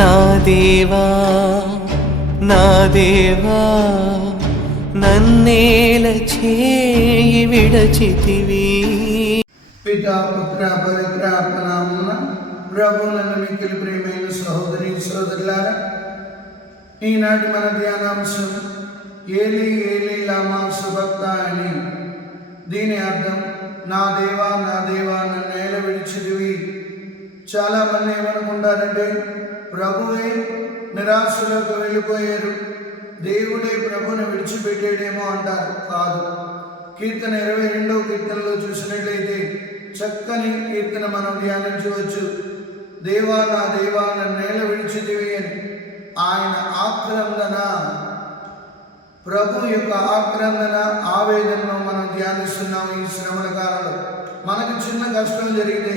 నా దేవా నా దేవా నన్నేల చేయి విడచితివి. పితా పుత్ర పవిత్ర ఆత్మనామమున ప్రభువునందు మిక్కిలి ప్రియమైన సహోదరి సహోదరులారా, ఈనాటి మన ధ్యానాంశం ఏలీ ఏలీ లామా సబక్తాని. దీని అర్థం నా దేవా నన్నేల విడిచితివి. చాలా మంది ఏమనుకుంటారంటే ప్రభువే నిరాశలోకి వెళ్ళిపోయారు, దేవుడే ప్రభుని విడిచిపెట్టాడేమో అంటారు. కాదు. కీర్తన 22వ కీర్తనలో చూసినట్లయితే చక్కని కీర్తన మనం ధ్యానించవచ్చు. దేవా నన్నేల విడిచితివి అని. ఆయన ఆక్రందన, ప్రభు యొక్క ఆక్రందన, ఆవేదనను మనం ధ్యానిస్తున్నాము ఈ శ్రమల కాలంలో. మనకు చిన్న కష్టం జరిగితే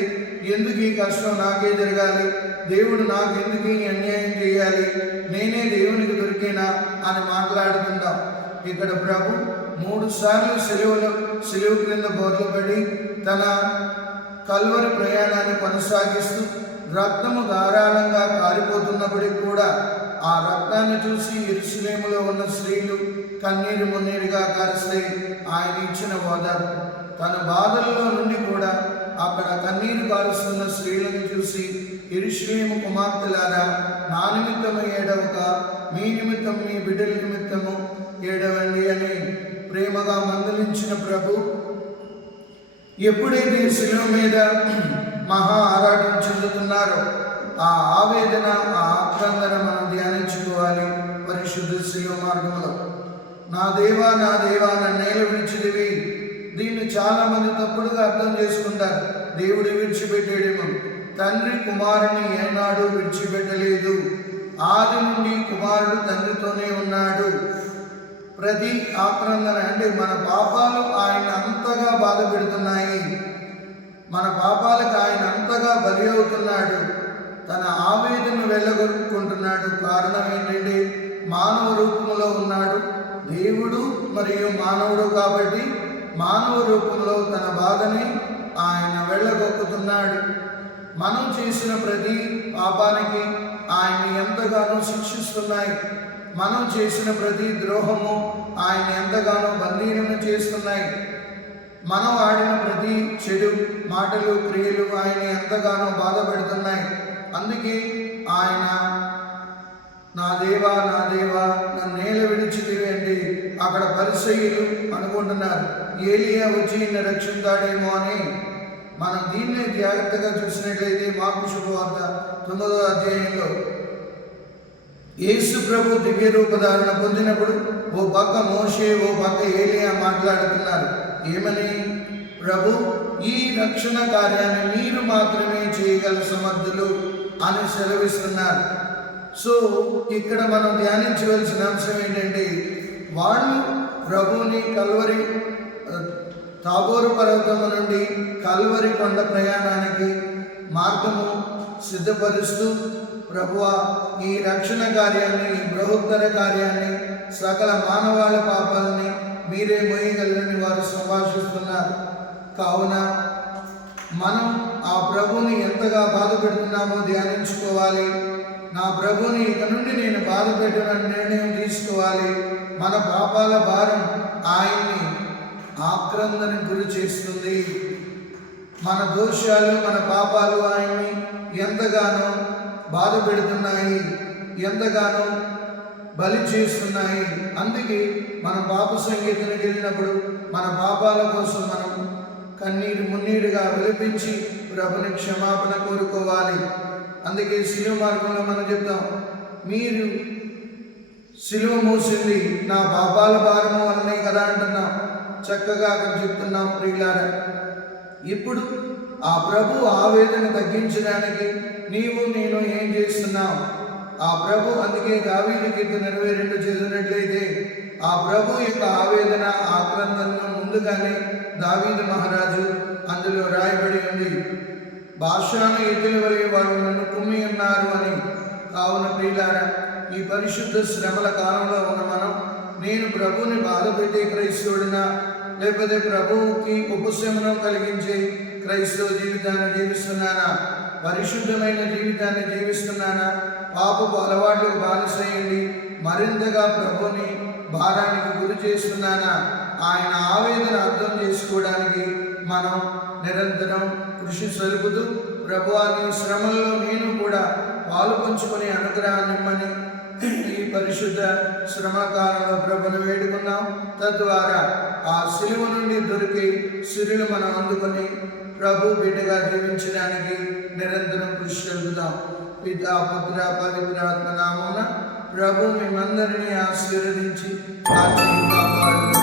ఎందుకు ఈ కష్టం నాకే జరగాలి, దేవుడు నాకు ఎందుకు ఈ అన్యాయం చేయాలి, నేనే దేవునికి దొరికేనా అని మాట్లాడుతుంటాం. ఇక్కడ ప్రభు 3 సార్లు సిలువ క్రింద బోర్లపడి తన కల్వరి ప్రయాణాన్ని కొనసాగిస్తూ రక్తము ధారాళంగా కారిపోతున్నప్పటికీ కూడా ఆ రక్తాన్ని చూసి యెరూషలేములో ఉన్న స్త్రీలు కన్నీరు మున్నీరుగా కారిస్తే ఆయన ఇచ్చిన ఓదార్పు. తన బాధల్లో నుండి కూడా అక్కడ కన్నీరు కారుస్తున్న స్త్రీలను చూసి యెరూషలేము కుమార్తెలారా, నా నిమిత్తము ఏడవక మీ నిమిత్తం మీ బిడ్డల నిమిత్తము ఏడవండి అని ప్రేమగా మందలించిన ప్రభు ఎప్పుడైతే శిలువ మీద మహా ఆరాటం చెందుతున్నారో ఆ ఆవేదన, ఆ ఆక్రందన మనం ధ్యానించుకోవాలి పరిశుద్ధ శిలువ మార్గంలో. నా దేవా నన్నేల విడిచితివి. దీన్ని చాలా మంది తప్పుడుగా అర్థం చేసుకుంటారు. దేవుడు విడిచిపెట్టాడేమో. తండ్రి కుమారుని ఏనాడు విడిచిపెట్టలేదు. ఆది నుండి కుమారుడు తండ్రితోనే ఉన్నాడు. ప్రతి ఆక్రందన అంటే మన పాపాలు ఆయన అంతగా బాధ పెడుతున్నాయి, మన పాపాలకు ఆయన అంతగా బలి అవుతున్నాడు, తన ఆవేదన వెళ్ళగొట్టుకుంటున్నాడు. కారణం ఏంటంటే మానవ రూపంలో ఉన్నాడు దేవుడు మరియు మానవుడు కాబట్టి మానవ రూపంలో తన బాధని ఆయన వెళ్ళగొక్కుతున్నాడు. మనం చేసిన ప్రతి పాపానికి ఆయన్ని ఎంతగానో శిక్షిస్తున్నాయి. మనం చేసిన ప్రతి ద్రోహము ఆయన ఎంతగానో బందీలను చేస్తున్నాయి. మనం ఆడిన ప్రతి చెడు మాటలు క్రియలు ఆయన ఎంతగానో బాధపెడుతున్నాయి. అందుకే ఆయన నా దేవా నన్నేల విడిచితివి అంటే అక్కడ పరిసయ్యులు అనుకుంటున్నారు ఏలియా వచ్చి ఈయన రక్షిస్తాడేమో అని. మనం దీన్నే జాగ్రత్తగా చూసినట్లయితే మార్కు శుభవార్త 9వ అధ్యాయంలో యేసు ప్రభు దివ్య రూపధారణ పొందినప్పుడు ఓ పక్క మోషే, ఓ పక్క ఏలియా మాట్లాడుతున్నారు. ఏమని? ప్రభు, ఈ రక్షణ కార్యాన్ని మీరు మాత్రమే చేయగల సమర్థులు అని సెలవిస్తున్నారు. సో ఇక్కడ మనం ధ్యానించవలసిన అంశం ఏంటంటే వాళ్ళు ప్రభువుని కల్వరి తాబోరు పర్వతము నుండి కల్వరి కొండ ప్రయాణానికి మార్గము సిద్ధపరుస్తూ ప్రభువా ఈ రక్షణ కార్యాన్ని, ఈ బృహత్తర కార్యాన్ని, సకల మానవాళి పాపాలని మీరే మోయగలరని వారు సంభాషిస్తున్నారు. కావున మనం ఆ ప్రభుని ఎంతగా బాధ పెడుతున్నామో ధ్యానించుకోవాలి. నా ప్రభుని ఇక నుండి నేను బాధ పెట్టాలని నిర్ణయం తీసుకోవాలి. మన పాపాల భారం ఆయన్ని ఆక్రందనకు గురి చేస్తుంది. మన దోషాలు, మన పాపాలు ఆయన్ని ఎంతగానో బాధ పెడుతున్నాయి, ఎంతగానో బలి చేస్తున్నాయి. అందుకే మన పాప సంగీతానికి వెళ్ళినప్పుడు మన పాపాల కోసం మనం కన్నీరు మున్నీరుగా విలపించి ప్రభుని క్షమాపణ కోరుకోవాలి. అందుకే శిలువ మార్గంలో మనం చెప్తాం, మీరు శిలువ మోసింది నా పాపాల భారము వల్లనే కదా అంటున్నాం. చక్కగా అక్కడ చెప్తున్నాం ప్రియులారా. ఇప్పుడు ఆ ప్రభు ఆవేదన తగ్గించడానికి నీవు నేను ఏం చేస్తున్నావు? ఆ ప్రభు, అందుకే దావీదు కీర్తన 22 చదివినట్లయితే ఆ ప్రభు యొక్క ఆవేదన, ఆక్రందనను ముందుగానే దావీదు మహారాజు అందులో రాయబడి ఉంది. భాషాను ఎద్దుల వలె వారు నన్ను కుమ్మి ఉన్నారు అని. కావున ప్రియులారా, ఈ పరిశుద్ధ శ్రమల కాలంలో ఉన్న మనం, నేను ప్రభువుని బాధ పెట్టే క్రైస్తవుడినా లేకపోతే ప్రభువుకి ఉపశమనం కలిగించే క్రైస్తవ జీవితాన్ని జీవిస్తున్నానా? పరిశుద్ధమైన జీవితాన్ని జీవిస్తున్నానా? పాపపు అలవాట్లకు బానిసయ్యండి మరింతగా ప్రభుని భారానికి గురి చేస్తున్నానా? ఆయన ఆవేదన అర్థం చేసుకోవడానికి మనం నిరంతరం కృషి సలుపుతూ, ప్రభువా నీ శ్రమల్లో నేను కూడా పాలు పంచుకొని అనుగ్రహాన్ని ఇమ్మని ఈ పరిశుద్ధ శ్రమకాలంలో ప్రభుని వేడుకున్నాం. తద్వారా ఆ సిలువ నుండి దొరికి సిరులు మనం అందుకొని ప్రభు బిడ్డగా జీవించడానికి నిరంతరం కృషి జరుగుతాం. పితా పుత్ర పవిత్రాత్మ నామమున ప్రభు మిమ్మందరినీ ఆశీర్వదించి కాపాడు.